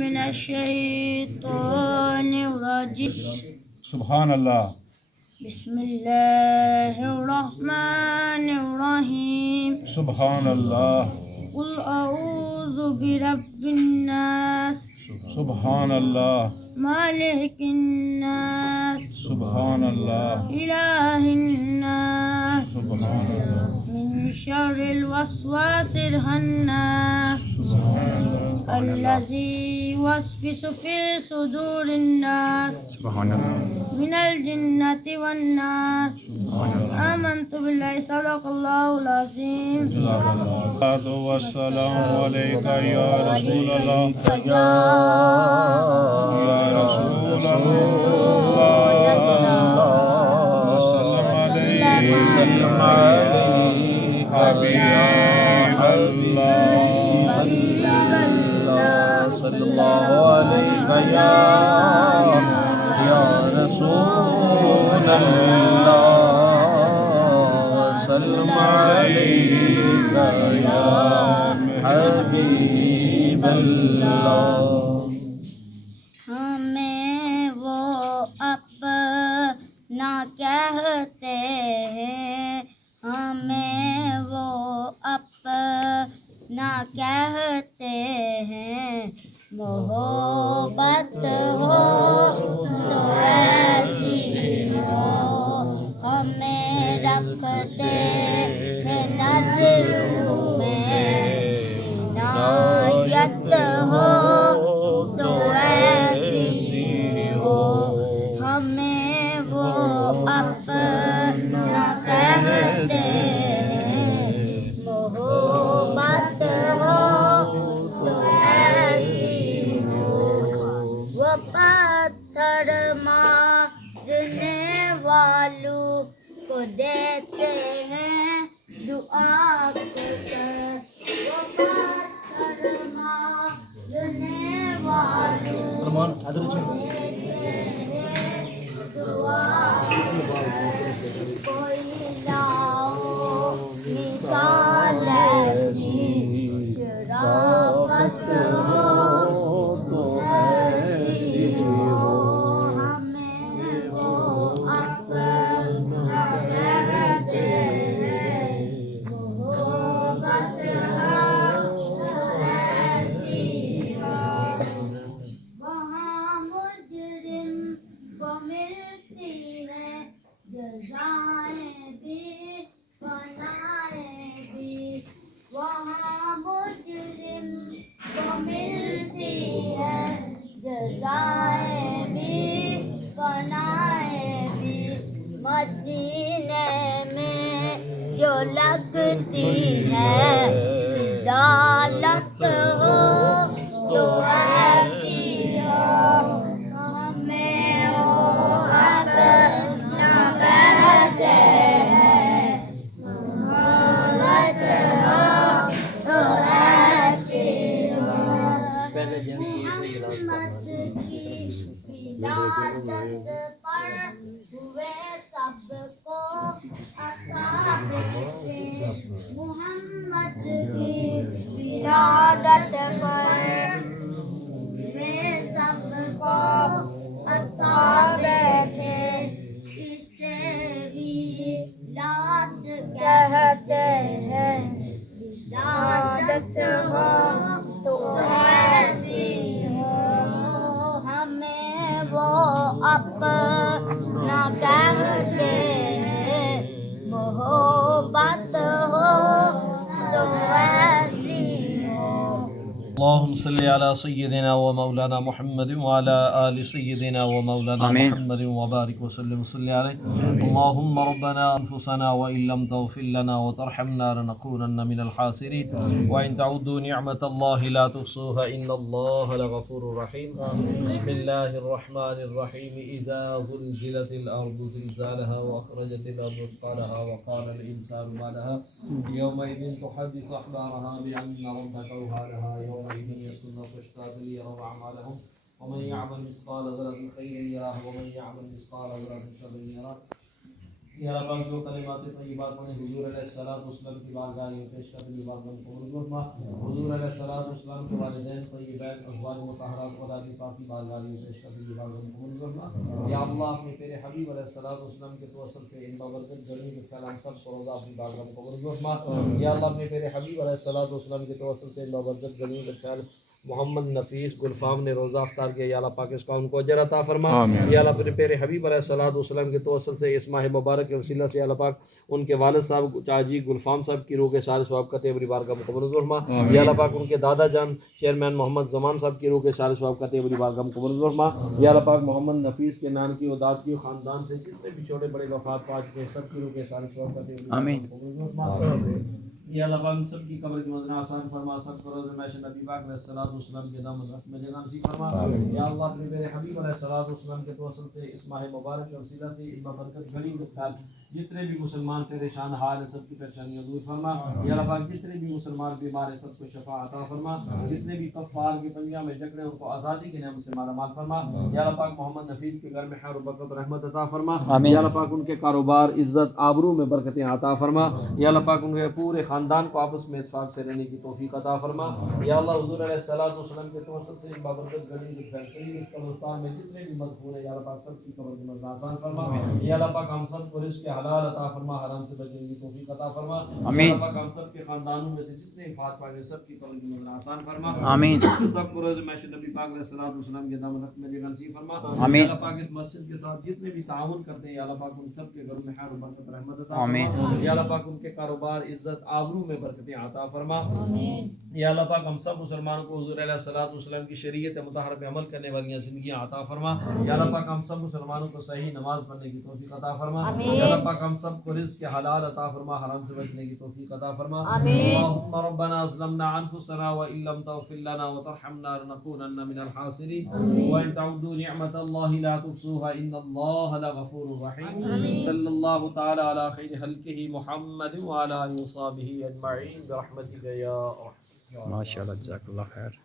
من الشيطان الرجيم. سبحان اللہ. بسم الله الرحمن الرحيم. سبحان اللہ. قل أعوذ برب الناس. سبحان اللہ. مالك الناس. سبحان اللہ. إله الناس. سبحان اللہ. من شر الوسواس الخناس الذي يوسوس في صدور الناس من الجنة والناس. آمنت بالله صدق الله العظيم. الصلاة والسلام عليك يا رسول الله. يا يا رسول الله وسلم عليك حبيب الله صلی اللہ علیہ یا رسول اللہ وسلم علیک یا حبیب اللہ. ہمیں وہ اپنا کہتے ہیں، ہمیں وہ اپنا کہتے ہیں. محبت ہو تو ایسی ہو، ہمیں رکھتے ہیں نظروں میں. عنایت ہو تو ایسی ہو، ہمیں وہ اپنا کہتے ہیں. محبت ہو تو ایسی ہو، وہ پتھر مارنے والوں کو دیتے ہیں دعا کر. وہ پتھر مارنے والوں کو دیتے ہیں دعا کر. کوئی لاؤ مثال ایسی، شرافت ہو تو ایسی ہو، ہمیں وہ اپنا کہتے ہیں. محبت ہو تو ایسی ہو، وہاں مجرم کو ملتی ہے جزائیں بھی بنائیں بھی. وہاں مجرم کو ملتی ہے جزائیں بھی بنائیں بھی. مدینے میں جو لگتی ہے عدالت ہو تو ایسی ہو، ہمیں وہ اپنا کہتے ہیں. محبت ہو تو ایسی ہو، محمد کی ولادت پر ہوئے سب کو عذاب تھے. محمد کی ولادت پر ہوئے سب کو عذاب تھے. اسے ولادت کہتے ہیں. ولادت ہو تو ایسی ہو، ہمیں وہ اپنا کہتے ہیں. محبت ہو تو ایسی ہو. اللهم صل على سيدنا ومولانا محمد وعلى آل سيدنا ومولانا محمد وبارك وسلم وصل عليه. اللهم ربنا أنفسنا وإن لم تغفر لنا وترحمنا لنكونن من الخاسرين وإن تعودوا نعمة الله لا تحصوها إن الله لغفور رحيم. بسم الله الرحمن الرحيم. إذا زلزلت الأرض زلزالها وأخرجت الأرض أثقالها وقال الإنسان ما لها يومئذ تحدث أخبارها بأن ربك أوحى لها يومئذ يصدر الناس أشتاتا ليروا أعمالهم ومن يعمل مثقال ذرة خيرا يره ومن يعمل مثقال ذرة شرا يره. یا اللہ پاک جو کلمات طیبات نے حضور علیہ الصلوۃ والسلام کی بارگاہ میں پیش کرنے کی بارگاہ میں قبول فرما. حضور علیہ الصلوۃ والسلام کے والدین طیبین ازواج مطہرات اولاد پاک کی بارگاہ میں پیش کرنے کی بارگاہ میں قبول فرما. یا اللہ اپنے پیارے حبیب علیہ الصلوۃ والسلام کے توسل سے ان بابرکت گرمی کے سلام سب کو روزہ اپنی بارگاہ میں قبول فرما. یا اللہ اپنے پیارے حبیب علیہ الصلوۃ والسلام کے توسل سے ان بابرکت گرمی کے سلام محمد نفیس گلفام نے روزہ افطار کیا. یا اللہ پاک اس کا ان کو اجر عطا فرما. یا اللہ اپنے پیارے حبیب علیہ الصلوۃ والسلام کے توسل سے اس ماہ مبارک کے وسیلہ سے اللہ پاک ان کے والد صاحب چاچی گلفام صاحب کی روح کے سارے ثواب کا تیبری بارگاہ میں قبول فرما. یا اللہ پاک ان کے دادا جان چیئرمین محمد زمان صاحب کی روح کے سارے ثواب کا تیبری بارگاہ میں قبول فرما. یا اللہ پاک محمد نفیس کے نان کی اوداد کی خاندان سے جتنے بھی چھوٹے بڑے وفات پا چکے سب کی روح کے سارے ثواب کا تیبری بارگاہ میں قبول فرما. یا اللہ پاک سب کی قبر کی منزلیں آسان فرما. سب کو روز محشر نبی پاک علیہ الصلوۃ والسلام کے دامن میں جگہ نصیب فرما. یا اللہ اپنے میرے حبیب علیہ الصلوۃ والسلام کے توسل سے اس ماہ مبارک کے وسیلہ سے ان برکت گھڑی کے ساتھ جتنے بھی مسلمان پریشان حال ہیں سب کی پریشانیاں دور فرما. یا اللہ پاک جتنے بھی مسلمان بیمار ہیں سب کو شفا عطا فرما. جتنے بھی کفار کی پنجہ میں جکڑے ان کو آزادی کے نعمت سے مالا مال فرما. یا اللہ پاک محمد نفیس کے گھر میں خیر و برکت رحمت عطا فرما. یا اللہ پاک ان کے کاروبار عزت آبرو میں برکتیں عطا فرما. یا اللہ پاک ان کے پورے خاندان کو آپس میں اتفاق سے رہنے کی توفیق عطا فرما. یا اللہ حضور علیہ الصلوۃ والسلام کے توسل سے ان بابرکت گھڑی کے فیصلے اس قبرستان میں جتنے بھی مدفون ہیں یا اللہ پاک سب کی قبر کی منزل آسان فرما. یا اللہ پاک ہم سب کو رزق حلال عطا فرما. حرام سے بچنے کی توفیق عطا فرما. یا اللہ پاک ہم سب کے خاندانوں میں سے جتنے فات پائے سب کی قبر کی منزل آسان فرما. آمین. سب کو روز محشر نبی پاک علیہ الصلوۃ والسلام کے دامن میں جگہ نصیب فرما. آمین. یا اللہ پاک اس مسجد کے ساتھ جتنے بھی تعاون کرتے ہیں یا اللہ پاک ان سب کے گھروں میں خیر و برکت رحمت عطا فرما. آمین. یا اللہ پاک ان کے کاروبار عزت آبرو میں برکتیں عطا فرما. آمین. یا اللہ پاک ہم سب مسلمانوں کو حضور علیہ الصلوۃ والسلام کی شریعت مطہرہ پہ عمل کرنے والی زندگیاں عطا فرما. یا اللہ پاک ہم سب مسلمانوں کو صحیح نماز پڑھنے کی توفیق عطا فرما. یا اللہ پاک ہم سب کو رزق حلال عطا فرما. حرام سے بچنے کی توفیق عطا فرما. اللهم ربنا ظلمنا انفسنا وان لم تغفر لنا وترحمنا لنكونن من الخاسرين وان تعودوا نعمة الله لا تحصوها ان الله لغفور رحيم. صلی اللہ تعالی علی خیر خلقہ محمد وعلى آلہ وصحبہ اجمعین برحمتک یا ارحم. ماشاء اللہ جزاک اللہ خیر.